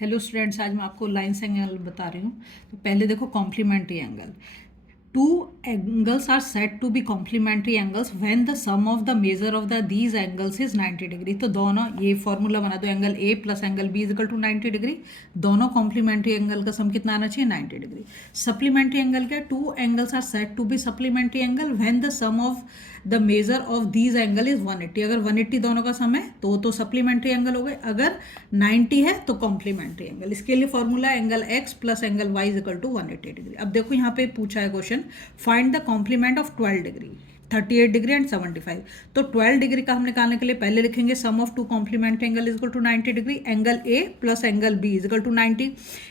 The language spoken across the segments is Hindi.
हेलो स्टूडेंट्स, आज मैं आपको लाइन्स एंगल बता रही हूँ। तो पहले देखो complementary angle. Two angles are said to be complementary angles when the sum of the measure of the these angles is 90 degree. तो दोनों ये फॉर्मूला बना दो, angle A plus angle B is equal to 90 degree. दोनों कॉम्प्लीमेंट्री एंगल का सम कितना आना चाहिए? 90 डिग्री। सप्लीमेंट्री एंगल क्या? Two angles are said to be supplementary angle when the sum of the measure of these angle is 180। अगर 180 दोनों का सम है तो सप्लीमेंट्री एंगल हो गए, अगर 90 है तो कॉम्प्लीमेंट्री एंगल। इसके लिए formula angle X plus angle Y is equal to 180 degree. अब देखो यहाँ पे पूछा है question, find the complement of 12 degree, 38 degree and 75। तो 12 डिग्री का हम निकालने के लिए पहले लिखेंगे sum of two complementary angle is equal to 90 degree. Angle A plus angle B is equal to 90।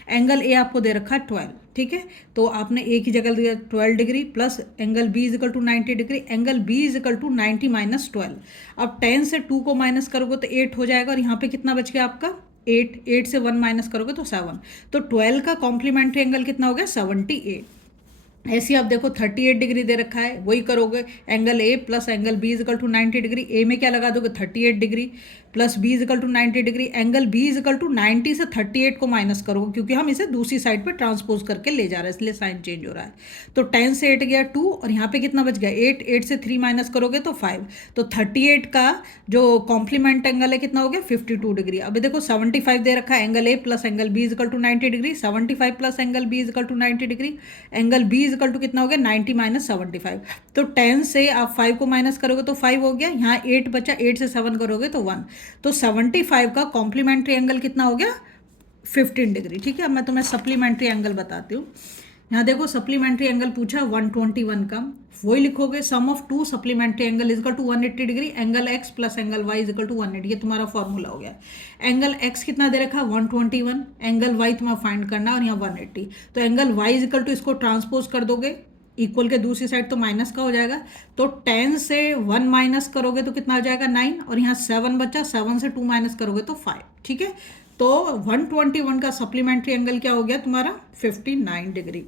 Angle A आपको दे रखा है 12, ठीक है, तो आपने ए की जगह दिया 12 degree plus angle B is equal to 90 degree. Angle B is equal to 90 minus 12। अब 10 से 2 को माइनस करोगे तो 8 हो जाएगा, और यहाँ पे कितना बच गया आपका? 8 से 1 माइनस करोगे तो 7। तो 12 का कॉम्प्लीमेंट्री एंगल कितना हो गया? 78। ऐसे आप देखो 38 डिग्री दे रखा है, वही करोगे, angle A plus angle B is equal to 90 degree. A में क्या लगा दोगे? 38 degree plus B is equal to 90 degree. Angle B is equal to 90 से 38 को माइनस करोगे, क्योंकि हम इसे दूसरी साइड पर ट्रांसपोज करके ले जा रहे हैं, इसलिए साइन चेंज हो रहा है। तो 10 से 8 गया 2, और यहाँ पे कितना बच गया? 8 से 3 माइनस करोगे तो 5। तो 38 का जो कॉम्प्लीमेंट एंगल है कितना हो गया? 52 डिग्री। अभी देखो 75 दे रखा है, angle A plus angle B is equal to 90 degree. 75 plus angle B is equal to 90 degree. Angle B is equal to कितना हो गया? 90 माइनस 75। तो 10 से आप 5 को माइनस करोगे तो 5 हो गया, यहाँ 8 बचा, 8 से 7 करोगे तो 1। तो 75 का कॉम्प्लीमेंट्री एंगल कितना हो गया? 15 डिग्री। ठीक है, अब मैं तुम्हें सप्लीमेंट्री एंगल बताती हूँ। यहाँ देखो सप्लीमेंट्री एंगल पूछा 121 का, वही लिखोगे sum of two supplementary angle is equal to 180 degree. Angle X plus angle Y is equal to 180, ये तुम्हारा फॉर्मूला हो गया। एंगल एक्स कितना दे रखा है? 121। एंगल वाई तुम्हें फाइंड करना, और यहाँ 180। तो angle Y is equal to, इसको ट्रांसपोज कर दोगे इक्वल के दूसरी साइड, तो माइनस का हो जाएगा। तो 10 से 1 माइनस करोगे तो कितना हो जाएगा? 9, और यहाँ 7 बचा, 7 से 2 माइनस करोगे तो 5। ठीक है, तो 121 का सप्लीमेंट्री एंगल क्या हो गया तुम्हारा? 59 डिग्री।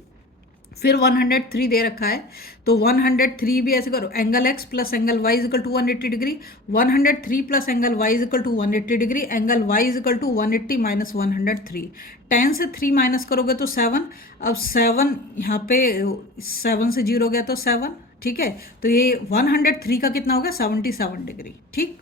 फिर 103 दे रखा है, तो 103 भी ऐसे करो, angle X plus angle Y is equal to 180 degree. 103 plus angle Y is equal to 180 degree. Angle Y is equal to 180 minus 103। 10 से 3 माइनस करोगे तो 7। अब 7 यहाँ पे 7 से 0 गया तो 7। ठीक है, तो ये 103 का कितना हो गया? 77 डिग्री। ठीक,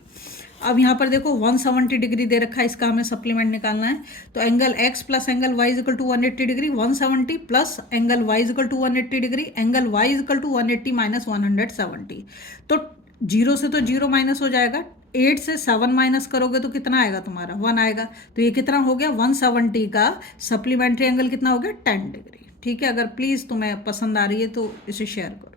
अब यहाँ पर देखो 170 डिग्री दे रखा है, इसका हमें सप्लीमेंट निकालना है। तो angle X plus angle Y equal to 180 degree. 170 plus angle Y equal to 180 degree. Angle Y equal to 180 minus 170। तो 0 से तो 0 माइनस हो जाएगा। 8 से 7 माइनस करोगे तो कितना आएगा तुम्हारा? 1 आएगा। तो ये कितना हो गया? 170 का सप्लीमेंट्री एंगल कितना हो गया? 10 डिग्री। ठीक है, अगर प्लीज़ तुम्हें पसंद आ रही है तो इसे शेयर करो।